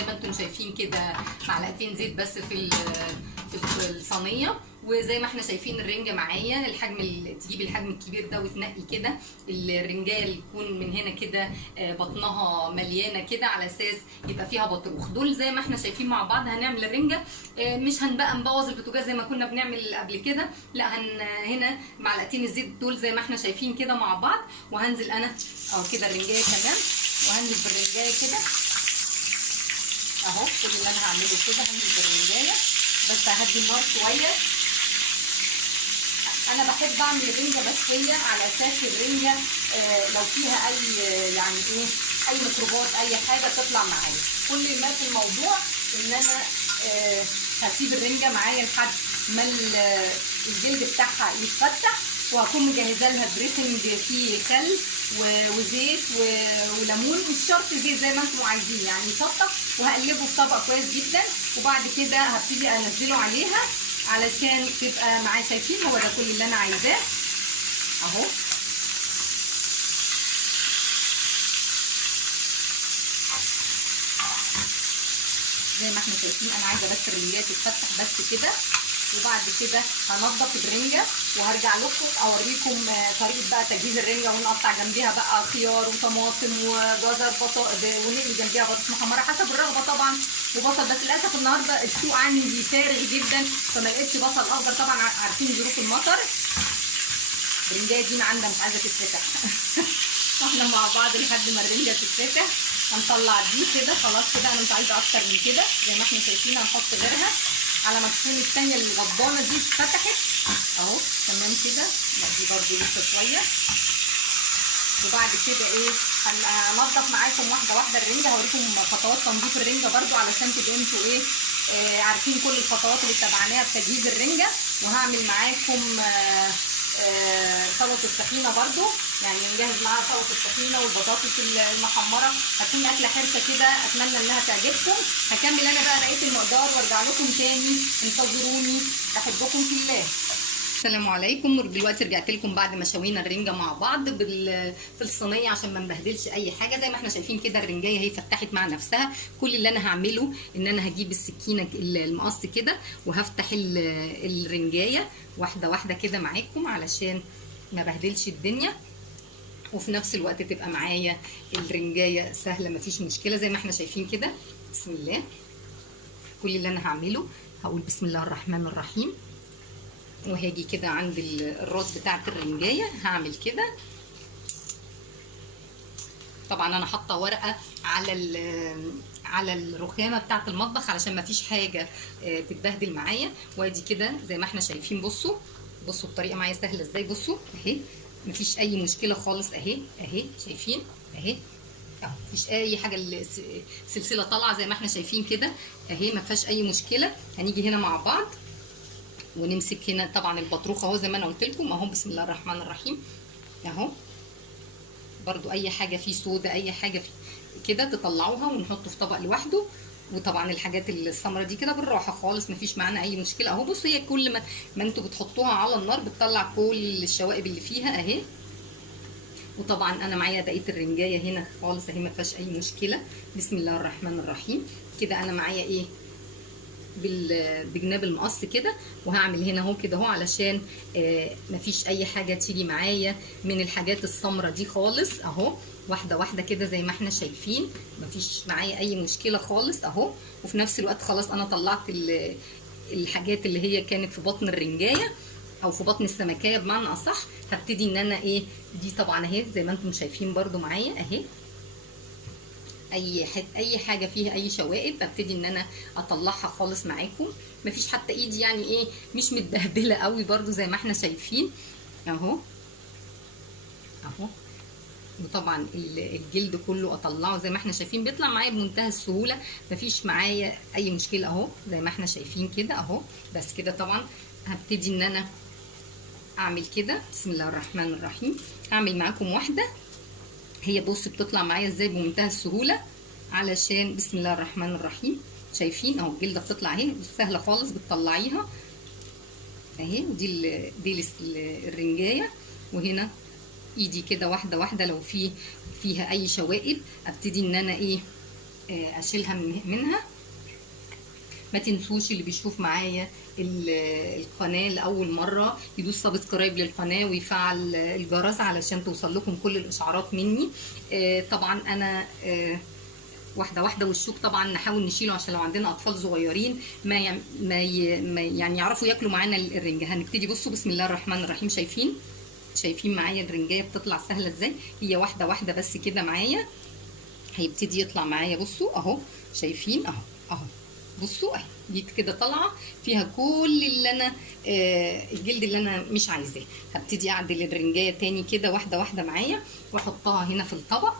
زي ما انتم شايفين كده معلقتين زيت بس في الصينيه. وزي ما احنا شايفين الرنجه معايا تجيب الحجم الكبير ده وتنقي كده الرنجايه اللي يكون من هنا كده بطنها مليانه كده على اساس يبقى فيها بطروخ. دول زي ما احنا شايفين مع بعض هنعمل الرنجه، مش هنبقى نبوظ البوتاجاز زي ما كنا بنعمل قبل كده، لا هنا معلقتين الزيت دول زي ما احنا شايفين كده مع بعض. وهنزل انا كده الرنجايه كمان، وهنزل بالرنجايه كده اهو. كل اللي انا هعمله كده هنزل بالرنجايه، بس ههدي النار شويه. انا بحب اعمل الرنجه مشويه على اساس الرنجه لو فيها يعني اي ميكروبات اي حاجه تطلع معايا. كل ما في الموضوع ان انا هسيب الرنجه معايا لحد ما الجلد بتاعها يتفتح، وهكون مجهزه لها دريسنج فيه خل وزيت وليمون، مش شرط زيت زي ما انتم عايزين يعني شطه، وهقلبه في طبق كويس جدا. وبعد كده هبتدي انزله عليها علشان تبقى معايا. شايفين هو ده كل اللي انا عايزاه اهو. زي ما احنا شايفين انا عايزه بس الرنجات تتفتح بس كده. وبعد كده هنضف الرنجه وهرجع لكم اوريكم طريقه بقى تجهيز الرنجه، ونقطع جنبيها بقى خيار وطماطم وجزر ونقلي جنبيها بطاطس محمره حسب الرغبه طبعا، وبصل. بس للاسف النهارده السوق عندي فارغ جدا فما لقيتش بصل اخضر، طبعا عارفين ظروف المطر. الرنجايه دي عندها مش عايزه تتفتح احنا مع بعض لحد ما الرنجه تتفتح. هنطلع دي كده خلاص كده، انا مش عايزه اكتر من كده. زي ما احنا شايفين هنحط غيرها على ما تكون الثانيه الغضبانه دي اتفتحت اهو. تمام كده. لا دي برده لسه شويه. وبعد كده هنضف معاكم واحده واحده الرنجه، هوريكم خطوات تنظيف الرنجه برده علشان تبقوا انتوا عارفين كل الخطوات اللي اتبعناها في تجهيز الرنجه. وهعمل معاكم سلطه الطحينه برده، يعني نجهز معاها سلطه الطحينه والبطاطس المحمره. هتكون اكله حرشه كده، اتمنى انها تعجبكم. هكمل انا بقى بقيه المقدار وارجع لكم تاني، انتظروني، بحبكم في الله. السلام عليكم. دلوقتي رجعت لكم بعد ما شوينا الرنجه مع بعض في الصينيه عشان ما نبهدلش اي حاجه. زي ما احنا شايفين كده الرنجايه هي فتحت مع نفسها. كل اللي انا هعمله ان انا هجيب السكينه المقص كده وهفتح الرنجايه واحده واحده كده معاكم علشان ما بهدلش الدنيا، وفي نفس الوقت تبقى معايا الرنجايه سهله مفيش مشكله. زي ما احنا شايفين كده. بسم الله. كل اللي انا هعمله هقول بسم الله الرحمن الرحيم، وهاجي كده عند الراس بتاعه الرنجايه هعمل كده. طبعا انا حاطه ورقه على الرخامه بتاعه المطبخ علشان ما فيش حاجه تتبهدل معايا. وادي كده زي ما احنا شايفين. بصوا الطريقه معايا سهله ازاي. بصوا اهي مفيش اي مشكله خالص اهي شايفين اهي مفيش اي حاجه. السلسله طالعه زي ما احنا شايفين كده اهي، ما فيهاش اي مشكله. هنيجي هنا مع بعض ونمسك هنا طبعا البطروخ اهو زي ما انا قلت لكم اهو. بسم الله الرحمن الرحيم اهو. برضو اي حاجه فيه صودا اي حاجه فيه كده تطلعوها ونحطه في طبق لوحده. وطبعا الحاجات السمراء دي كده بالراحه خالص مفيش معانا اي مشكله اهو. بصوا هي كل ما انتوا بتحطوها على النار بتطلع كل الشوائب اللي فيها اهي. وطبعا انا معايا بقيه الرنجايه هنا خالص اهي ما فيهاش اي مشكله. بسم الله الرحمن الرحيم. كده انا معايا بجناب المقص كده، وهعمل هنا اهو كده اهو علشان مفيش اي حاجه تيجي معايا من الحاجات السمراء دي خالص اهو. واحده واحده كده زي ما احنا شايفين مفيش معايا اي مشكله خالص اهو. وفي نفس الوقت خلاص انا طلعت الحاجات اللي هي كانت في بطن الرنجايه او في بطن السمكيه بمعنى اصح. هبتدي ان انا دي طبعا اهي زي ما انتم شايفين برده معايا اهي. اي حاجه فيها اي شوائب ابتدي ان انا اطلعها خالص معاكم. مفيش حتى ايدي يعني مش متبهدله قوي برده زي ما احنا شايفين اهو. وطبعا الجلد كله اطلعه زي ما احنا شايفين بيطلع معايا بمنتهى السهوله مفيش معايا اي مشكله اهو زي ما احنا شايفين كده اهو. بس كده طبعا هبتدي ان انا اعمل كده. بسم الله الرحمن الرحيم. هعمل معاكم واحده هي بص بتطلع معايا ازاي بمنتهى السهوله علشان بسم الله الرحمن الرحيم. شايفين اهو الجلده بتطلع اهي سهله خالص بتطلعيها اهي. دي الرنجايه. وهنا ايدي كده واحده واحده لو فيها اي شوائب ابتدي ان انا اشيلها منها. ما تنسوش اللي بيشوف معايا القناه لاول مره يدوس سبسكرايب للقناه ويفعل الجرس علشان توصل لكم كل الاشعارات مني. طبعا انا واحده واحده. والشوك طبعا نحاول نشيله عشان لو عندنا اطفال صغيرين ما يعني يعرفوا ياكلوا معانا الرنجه. هنبتدي. بصوا بسم الله الرحمن الرحيم. شايفين معايا الرنجايه بتطلع سهله ازاي؟ هي واحده واحده بس كده معايا هيبتدي يطلع معايا. بصوا اهو، شايفين اهو بصوا اهي دي كده طالعه فيها كل اللي انا الجلد اللي انا مش عايزاه. هبتدي اعدل الرنجايه تاني كده واحده واحده معايا واحطها هنا في الطبق.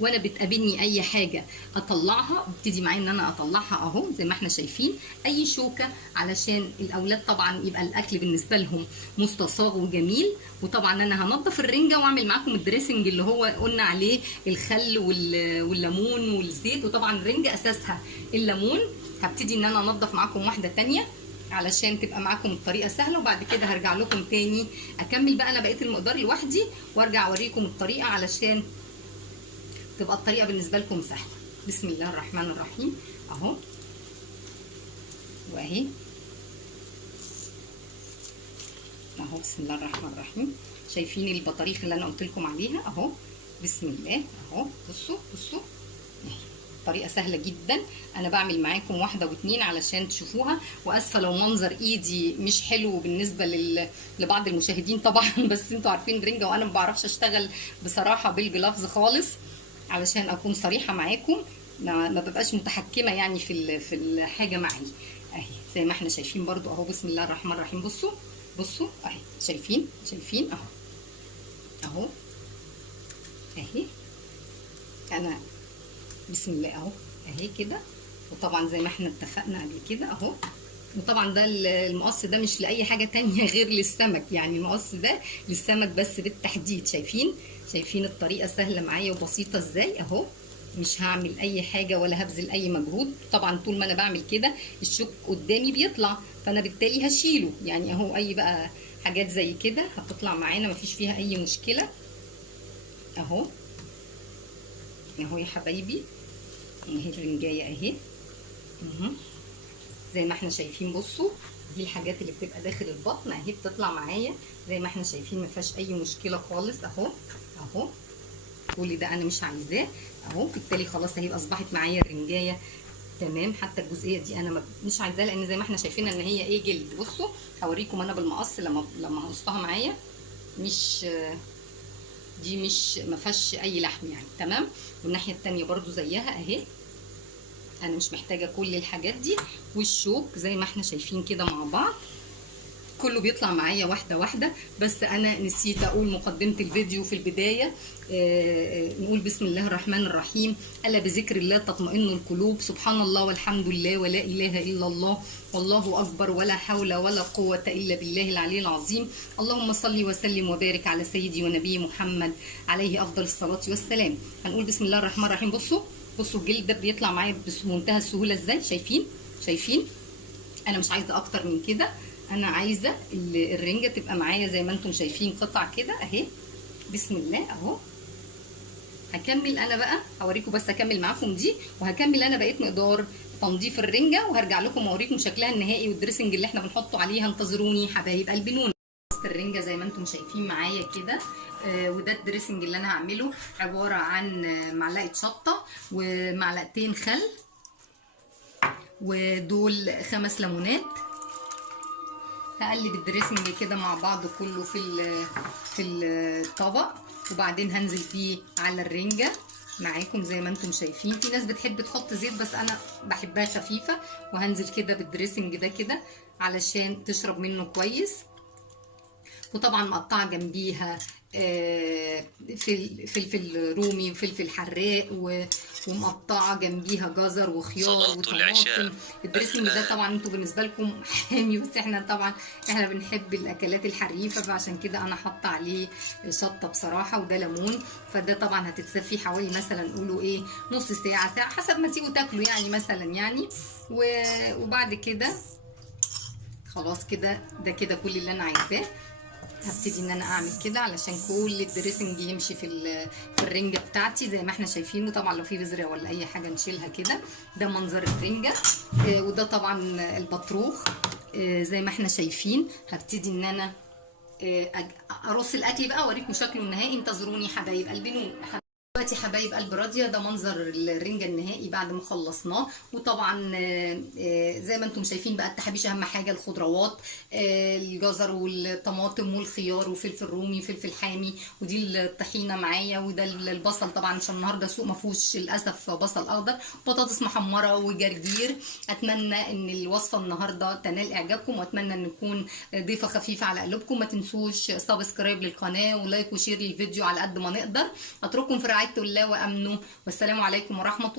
وانا بتقابلني اي حاجه اطلعها، ابتدي معايا ان انا اطلعها اهو زي ما احنا شايفين. اي شوكه علشان الاولاد طبعا يبقى الاكل بالنسبه لهم مستصاغ وجميل. وطبعا انا هنضف الرنجه واعمل معاكم الدريسنج اللي هو قلنا عليه الخل والليمون والزيت. وطبعا الرنجه اساسها الليمون. هبتدي ان انا انضف معاكم واحده تانيه علشان تبقى معاكم الطريقه سهله. وبعد كده هرجع لكم تاني اكمل بقى انا بقيه المقدار لوحدي وارجع اوريكم الطريقه علشان تبقى الطريقه بالنسبه لكم سهله. بسم الله الرحمن الرحيم اهو. واهي اهو بسم الله الرحمن الرحيم. شايفين البطاريخ اللي انا قلت لكم عليها اهو. بسم الله اهو. بصوا طريقه سهله جدا. انا بعمل معاكم واحده واتنين علشان تشوفوها. واسفه لو منظر ايدي مش حلو بالنسبه لبعض المشاهدين طبعا بس انتوا عارفين الرنجه وانا ما بعرفش اشتغل بصراحه بالجلافز خالص علشان اكون صريحه معاكم. ما ببقاش متحكمه يعني في الحاجه معي اهي زي ما احنا شايفين برضو اهو. بسم الله الرحمن الرحيم. بصوا اهي شايفين اهو اهي. انا بسم الله اهو اهي كده. وطبعا زي ما احنا اتفقنا قبل كده اهو. وطبعا ده المقص ده مش لاي حاجه تانية غير للسمك، يعني المقص ده للسمك بس بالتحديد. شايفين الطريقه سهله معايا وبسيطه ازاي اهو. مش هعمل اي حاجه ولا هبذل اي مجهود. طبعا طول ما انا بعمل كده الشوك قدامي بيطلع، فانا بالتالي هشيله يعني اهو. اي بقى حاجات زي كده هتطلع معانا مفيش فيها اي مشكله اهو يا حبايبي. اهي الرنجايه اهي زي ما احنا شايفين. بصوا دي الحاجات اللي بتبقى داخل البطن اهي بتطلع معايا زي ما احنا شايفين. ما فيهاش اي مشكله خالص اهو. كل ده انا مش عايزاه اهو. بالتالي خلاص اهي اصبحت معايا الرنجايه تمام. حتى الجزئيه دي انا مش عايزاها لان زي ما احنا شايفين ان هي ايه جلد. بصوا هوريكم انا بالمقص لما هقصها معايا دي مش ما فيهاش اي لحم يعني تمام. والناحيه الثانيه برده زيها اهي. انا مش محتاجه كل الحاجات دي. والشوك زي ما احنا شايفين كده مع بعض كله بيطلع معايا واحده واحده. بس انا نسيت اقول مقدمه الفيديو في البدايه. نقول بسم الله الرحمن الرحيم. الا بذكر الله تطمئن القلوب. سبحان الله والحمد لله ولا اله الا الله والله اكبر ولا حول ولا قوه الا بالله العلي العظيم. اللهم صل وسلم وبارك على سيدي ونبي محمد عليه افضل الصلاه والسلام. هنقول بسم الله الرحمن الرحيم. بصوا الجلد ده بيطلع معايا بمنتهى السهوله ازاي. شايفين انا مش عايزه اكتر من كده. انا عايزه الرنجه تبقى معايا زي ما انتم شايفين قطع كده اهي. بسم الله اهو. هكمل انا بقى هوريكم بس اكمل معاكم دي وهكمل انا بقيت مقدار تنظيف الرنجه وهرجع لكم اوريكم شكلها النهائي والدريسنج اللي احنا بنحطه عليها. انتظروني حبايب قلبي. نون الرنجه زي ما انتم شايفين معايا كده. وده الدريسنج اللي انا هعمله عباره عن معلقه شطه ومعلقتين خل ودول 5 ليمونات. هقلب الدريسنج كده مع بعض كله في الطبق وبعدين هنزل بيه على الرنجه معاكم زي ما انتم شايفين. في ناس بتحب تحط زيت بس انا بحبها خفيفه. وهنزل كده بالدريسنج ده كده علشان تشرب منه كويس. وطبعا مقطعه جنبيها فلفل رومي وفلفل حراق ومقطعه جنبيها جزر وخيار وطماطم. الدريسنج ده طبعا انتوا بالنسبه لكم حامي بس احنا بنحب الاكلات الحريفه فعشان كده انا حاطه عليه شطه بصراحه. وده ليمون. فده طبعا هتتساب فيه حوالي مثلا قولوا ايه نص ساعه حسب ما تيجوا تاكلوا يعني مثلا يعني. وبعد كده خلاص كده ده كده كل اللي انا عايزاه. هبتدي ان انا اعمل كده علشان كل الدريسنج يمشي في الرنجه بتاعتي زي ما احنا شايفينه. طبعا لو في بذره ولا اي حاجه نشيلها كده. ده منظر الرنجه. وده طبعا البطروخ. زي ما احنا شايفين. هبتدي ان انا ارص الاكل بقى واوريكم شكله النهائي. انتظروني حبايب قلبي. دلوقتي حبايب قلب راضيه، ده منظر الرنجه النهائي بعد ما خلصناه. وطبعا زي ما انتم شايفين بقى التحابيش اهم حاجه، الخضروات، الجزر والطماطم والخيار وفلفل رومي وفلفل حامي، ودي الطحينه معايا، وده البصل طبعا عشان النهارده سوق ما فيهوش للاسف بصل اخضر، بطاطس محمره وجرجير. اتمنى ان الوصفه النهارده تنال اعجابكم، واتمنى ان تكون ضيفه خفيفه على قلوبكم. ما تنسوش سبسكرايب للقناه ولايك وشير للفيديو على قد ما نقدر. اترككم في رعايه الله وامنه، والسلام عليكم ورحمه الله.